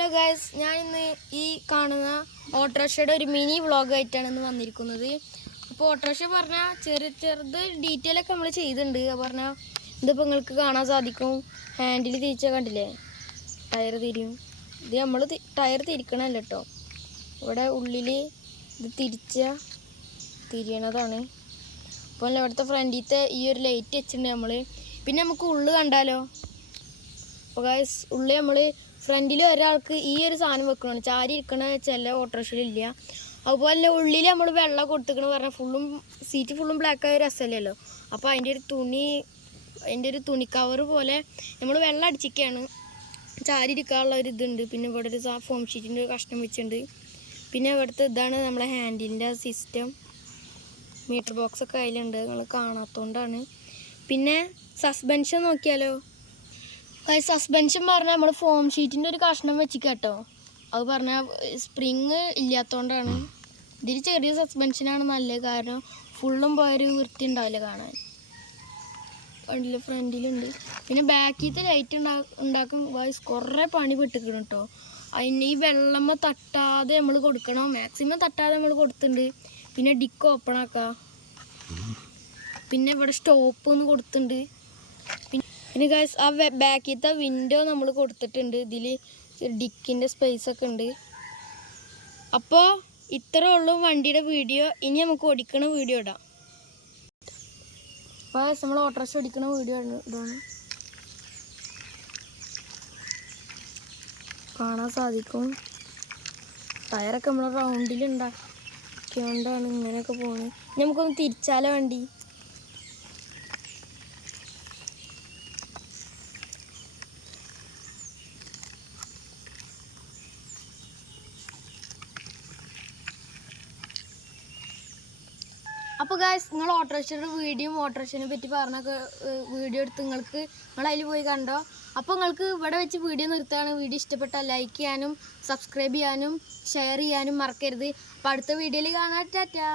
Hello guys, ഞാൻ ഇന്ന് ഈ കാണുന്ന ഓട്ടോറിക്ഷയുടെ ഒരു മിനി വ്ളോഗായിട്ടാണ് ഇന്ന് വന്നിരിക്കുന്നത്. അപ്പോൾ ഓട്ടോറിക്ഷ പറഞ്ഞാൽ ചെറുത് ഡീറ്റെയിലൊക്കെ നമ്മൾ ചെയ്തിട്ടുണ്ട്. പറഞ്ഞാൽ ഇതിപ്പോൾ നിങ്ങൾക്ക് കാണാൻ സാധിക്കും. ഹാൻഡിൽ തിരിച്ചാൽ കണ്ടില്ലേ, ടയർ തിരിയും. ഇത് നമ്മൾ ടയർ തിരിക്കണമല്ല കേട്ടോ, ഇവിടെ ഉള്ളിൽ ഇത് തിരിയണതാണ്. അപ്പോൾ ഇവിടുത്തെ ഫ്രണ്ടിലത്തെ ഈ ഒരു ലൈറ്റ് വെച്ചിട്ടുണ്ട് നമ്മൾ. പിന്നെ നമുക്ക് ഉള്ളു കണ്ടാലോ. അപ്പോൾ ഗൈസ്, ഉള്ളിൽ നമ്മൾ ഫ്രണ്ടിൽ ഒരാൾക്ക് ഈ ഒരു സാധനം വെക്കണം, ചാരി ഇരിക്കണ ചില ഓട്ടോറിക്ഷയിലില്ല. അതുപോലെ ഉള്ളിൽ നമ്മൾ വെള്ളം കൊടുത്തിക്കണ പറഞ്ഞാൽ സീറ്റ് ഫുള്ളും ബ്ലാക്ക് ആയ രസമല്ലല്ലോ. അപ്പോൾ അതിൻ്റെ ഒരു തുണി കവർ പോലെ നമ്മൾ വെള്ളം അടിച്ചിരിക്കുകയാണ്, ചാരി ഇരിക്കാനുള്ള ഒരു ഇതുണ്ട്. പിന്നെ ഇവിടെ ഒരു ഫോം ഷീറ്റിൻ്റെ ഒരു കഷ്ണം വെച്ചിട്ടുണ്ട്. പിന്നെ ഇവിടുത്തെ ഇതാണ് നമ്മളെ ഹാൻഡിലിൻ്റെ സിസ്റ്റം. മീറ്റർ ബോക്സൊക്കെ അതിലുണ്ട്, നിങ്ങൾ കാണാത്തതുകൊണ്ടാണ്. പിന്നെ സസ്പെൻഷൻ നോക്കിയാലോ. സസ്പെൻഷൻ പറഞ്ഞാൽ നമ്മൾ ഫോം ഷീറ്റിൻ്റെ ഒരു കഷ്ണം വെച്ചിട്ടോ. അത് പറഞ്ഞാൽ സ്പ്രിങ് ഇല്ലാത്തതുകൊണ്ടാണ്. ഇതിൽ ചെറിയ സസ്പെൻഷനാണ് നല്ലത്, കാരണം ഫുള്ളും പോയൊരു വൃത്തി ഉണ്ടാവില്ല കാണാൻ. വണ്ടിയിൽ ഫ്രണ്ടിലുണ്ട്. പിന്നെ ബാക്കിലത്തെ ലൈറ്റ് ഉണ്ടാക്കും വയസ്സ് കുറേ പണി പെട്ടിക്കണം കേട്ടോ. അതിന് ഈ വെള്ളമ്മ തട്ടാതെ നമ്മൾ കൊടുക്കണം, മാക്സിമം തട്ടാതെ നമ്മൾ കൊടുത്തിട്ടുണ്ട്. പിന്നെ ഡിക്ക് ഓപ്പൺ ആക്കാം. പിന്നെ ഇവിടെ സ്റ്റോപ്പ് ഒന്ന് കൊടുത്തിട്ടുണ്ട്. പിന്നെ ഗൈസ്, ആ ബാക്കിലത്തെ വിൻഡോ നമ്മൾ കൊടുത്തിട്ടുണ്ട്. ഇതിൽ ഡിക്കിൻ്റെ സ്പേസൊക്കെ ഉണ്ട്. അപ്പോൾ ഇത്രേ ഉള്ളൂ വണ്ടിയുടെ വീഡിയോ. ഇനി നമുക്ക് ഓടിക്കണ വീഡിയോ ഇടാം. അപ്പോൾ നമ്മൾ ഓട്ടോറിക്ഷ ഓടിക്കണ വീഡിയോ ഇതാണ്, കാണാൻ സാധിക്കും. ടയറൊക്കെ നമ്മൾ റൗണ്ടിലുണ്ടാക്കിയോണ്ടാണ് ഇങ്ങനെയൊക്കെ പോകുന്നത്. ഇനി നമുക്കൊന്ന് തിരിച്ചാലോ വണ്ടി. അപ്പോൾ ഗൈസ്, നിങ്ങൾ ഓട്ടോറിക്ഷയുടെ ഓട്ടോറിക്ഷനെ പറ്റി പറഞ്ഞൊക്കെ വീഡിയോ എടുത്ത് നിങ്ങൾ അതിൽ പോയി കണ്ടോ. അപ്പോൾ നിങ്ങൾക്ക് ഇവിടെ വെച്ച് വീഡിയോ നിർത്തുകയാണ്. വീഡിയോ ഇഷ്ടപ്പെട്ടാൽ ലൈക്ക് ചെയ്യാനും സബ്സ്ക്രൈബ് ചെയ്യാനും ഷെയർ ചെയ്യാനും മറക്കരുത്. അപ്പോൾ അടുത്ത വീഡിയോയിൽ കാണാം. ടാറ്റാ.